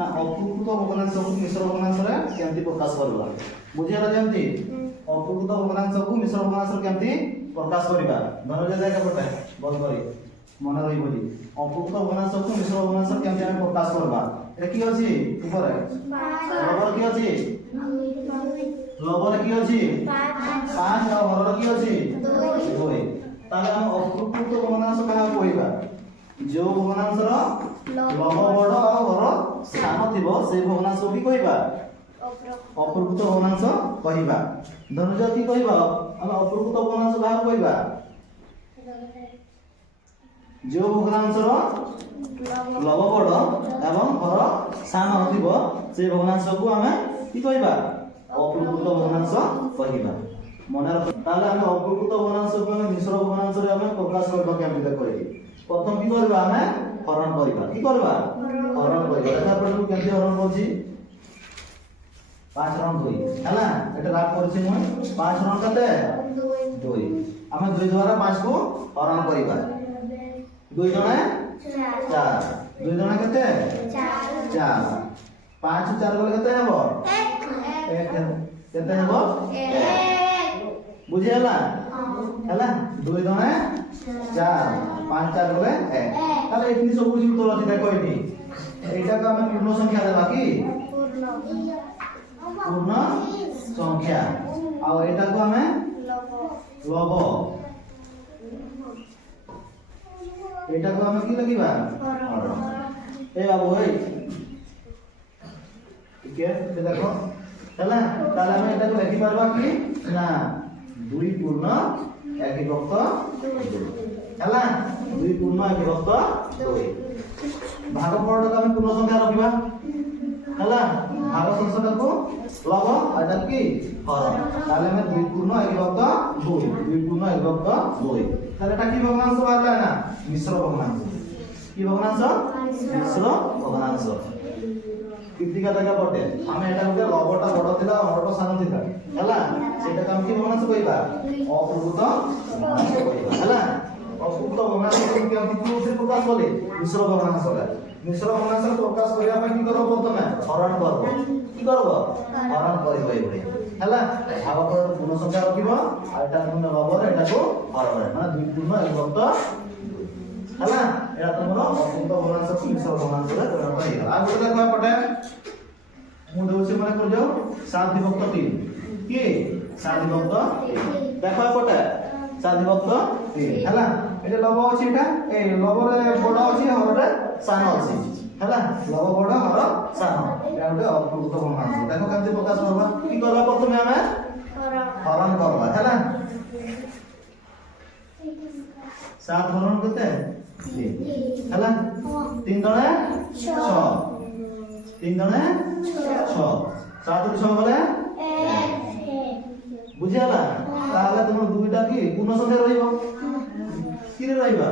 ना अपूर्णित भग्नांश को मिश्र भग्नांश रे केमती प्रकाश करबा बुझियाला जेमती अपूर्णित भग्नांश को मिश्र भग्नांश रे केमती प्रकाश करबा धनजय जायका पटे बंद करी मन रही बोली अपूर्णित भग्नांश को मिश्र भग्नांश रे केमती हम प्रकाश करबा ए की अछि ऊपर लबर की अछि लबर की अछि 5 और हरर की अछि 2 ताले हम अपूर्णित भग्नांश कहा कहबा जो भग्नांश रो लव बड़ और हर स्थान थिबो से भग्नांश भी कहबा अपूर्णित भग्नांश कहबा धनुज की कहबा हम अपूर्णित भग्नांश बाहर कहबा जो भग्नांश रो लव बड़ एवं हर स्थान थिबो से भग्नांश को हमें की कहबा अपूर्णित भग्नांश कहबा मने ताले हम अपूर्णित भग्नांश को मिश्र भग्नांश रे हम प्रकाश करबा केमति देखि प्रथम की करबा हमें हरण करबा की करबा हरण करबा एटा पर केमति हरण करछि 5 रन 2 हैला एटा रात करछि म 5 रन कते 2 हमें 2 द्वारा 5 को हरण करबा 2 जणे 4 2 जणे कते 4 5 4 गले कते हेबो 1 कते हेबो 1 बुझियला हैला 2 जणे 4 5 4 गले 1 ताले एथि सब बुझि तो लति देखो एथि एटा का हम पूर्ण संख्या देबा की पूर्ण संख्या आ एटा को हमें लव एटा को हमें की लगिबा ए बाबू ए ठीक है से देखो हैला ताले हम एटा को लिखि परबा की ना 2 पूर्ण 1 विभक्त 2 हैला 2 पूर्ण 1 विभक्त 2 भाग पड़ो का हम पूर्ण संख्या रखिबा हैला भाग संख्या को लव आटा की हरण ताले में 2 पूर्ण 1 विभक्त 2 2 पूर्ण 1 विभक्त 2 ताले एटा की भग्नांश बाहरला ना मिश्र भग्नांश की भग्नांश मिश्र भग्नांश कितनी का टका पड़े हम एटा गुटे लवटा बड़ थिला हरटा सान थिला हैला सेटा काम की भग्नांश कहबा अपूर्णित भग्नांश कहबा हैला अपूर्णित भग्नांश को केमति कोसे प्रकाश बोले मिश्र भग्नांश होला मिश्र भग्नांश प्रकाश करिया में की करब प्रथमे हरण करब की करब हरण करिब एबे हैला भाग पर पूर्ण संख्या रखिबो आ एटा पूर्ण लवर एटा को हरण माने 2 पूर्ण 1 विभक्त हैला एटा तमरो अपूर्णित भग्नांश को मिश्र भग्नांश रे परिणत हेला आ गोटे देखा पटे मु देउसे माने कर जाओ 7 विभक्त 3 की 7 विभक्त देखा पटे 7 विभक्त 3 हैला एटा लव अछि एटा ए लव रे बड़ अछि हर रे सान अछि हैला लव बड़ हर सान एटा गोटे अपूर्णित भग्नांश देखो केमति प्रकाश करबा की करबा प्रथमे हमें हरण करबा हैला 7 हरण कते 3 हैला 3 जणे 6 3 जणे 6 7 ରୁ 6 गले 1 बुझियाला ताले तुम दुईटा की पूर्ण संख्या रहिबो की रे रहिबा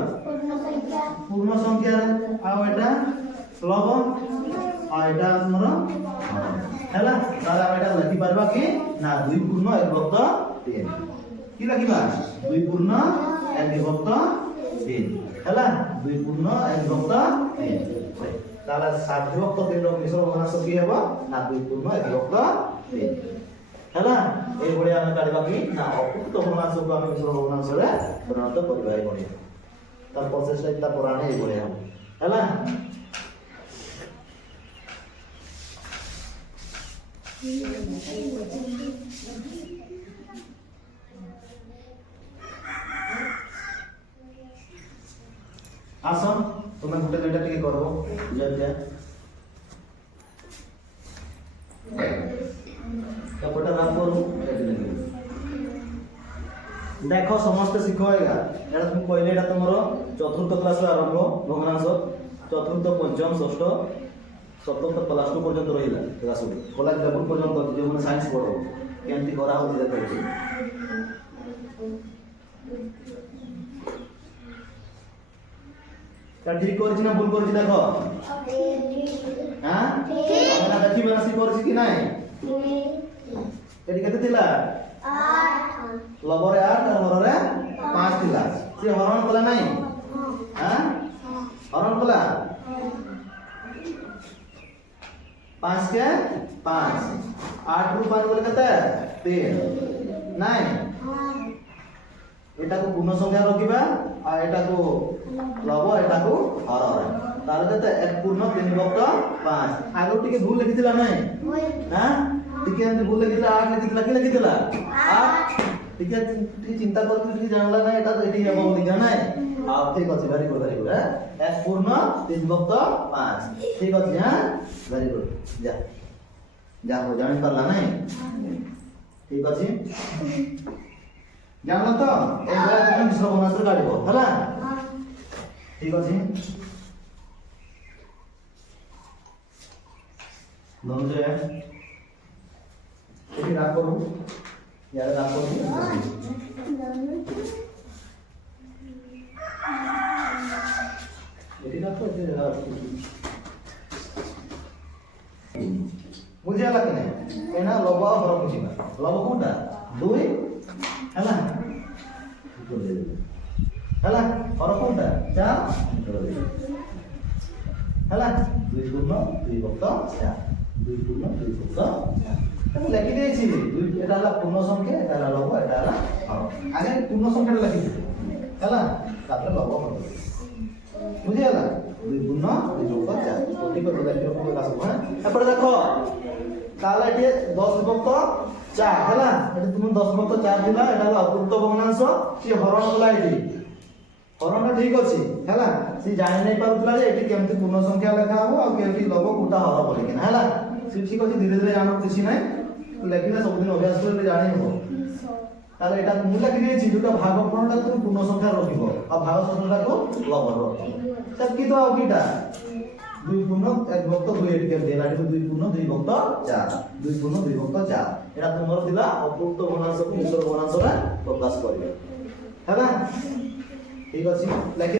पूर्ण संख्या रे आ एटा लव आ एटा हमर हैला ताले हम एटा लिखि परबा की ना 2 पूर्ण 1 विभक्त 3 की लिखिबा 2 पूर्ण 1 विभक्त 3 हैला 2 पूर्ण 1 विभक्त 3 ताला 7 विभक्त 3 रो मिश्र भग्नांश की हेबो ना 2 पूर्ण 1 विभक्त 3 हैला ए बळे हम काढबा की ना अपूर्णित भग्नांश को हम मिश्र भग्नांश रे परिणत करबा ए बळे तार प्रोसेस टा इतना पुराने ए बळे हम हैला आसन तुम्हें गुटे दुटा टिके करबो बुझाइया कपटा राम करू देखो समस्त शिखएगा एटा तुम कहले एटा तमरो चतुर्थ क्लास रे आरंभ भग्नांश चतुर्थ पंचम षष्ठ सप्तम क्लास 2 पर्यंत रहिला क्लास कॉलेज लेवल पर्यंत जे माने साइंस पढो केमति करा हो देखै ता ठीक करछि ना भूल करछि देखो हां हमरा देखि बेसी करछि कि नाही एडी केते थिला 8 लबरे 8 और हररे 5 थिला से हरण कला नाही हां हरण कला 5 के 5 8 रु 5 बोले केते 3 9 एटा को पूर्ण संख्या रखिबा आ एटा को लव एटा को हर तार केते 1 पूर्ण 3 विभक्त 5 आगो टिके भूल लिखितला नै हां टिके अंत भूल लिखितला 8 लिखितला कि लिखितला 8 टिके चिंता करके टिके जानला नै एटा तो एटी हेबो लिखा नै आ ठीक अछि वेरी गुड 1 पूर्ण 3 विभक्त 5 ठीक अछि हां वेरी गुड जा जा हो जान परला नै ठीक अछि जानला तो एक बार तुम मिश्र बनास्त्र काढिबो हला ठीक अछि नंजे एटी राख करू यार राख करू एटी राख एटी बुझे लगे नै एना लव हर बुझिबा लव कोनटा 2 हला हला हर कोनटा 4 हला 2 पूर्ण 2 विभक्त 4 2 पूर्ण 2 विभक्त 4 तो लिखि देछि 2 एटा हला पूर्ण संख्या एटा हला लव एटा हला हर आगे पूर्ण संख्या लिखि दे हला तापर लव हर बुझे हला 2 पूर्ण 2 विभक्त 4 ठीक है देखियो को का सब है एपड़ देखो ताला एटी 10 विभक्त 4 हला एटी तुम 10 विभक्त 4 दिला एटा हला अपूर्त भग्नांश सी हरण होला एटी हरणटा ठीक अछि हला सी जानि नै पारुतला जे एटी केमति पूर्ण संख्या लेखा हो आ केमति लव कोटा हर बोले कि हला सी ठीक अछि धीरे धीरे जानो किछि नै लेकिन सब दिन अभ्यास करले जानि हो ताले एटा मु लिखि देछि दुटा भागफलटा तुम पूर्ण संख्या रखिबो आ भाग संख्याटा को लव रखिबो तब की तो आ कीटा 2 पूर्ण 1 विभक्त 2 एटी केम देला 2 पूर्ण 2 विभक्त 4 2 पूर्ण 2 विभक्त 4 एटा तुमर दिला अपूर्त भग्नांश को मिश्र भग्नांश रा प्रकाश करियो हला ठीक अछि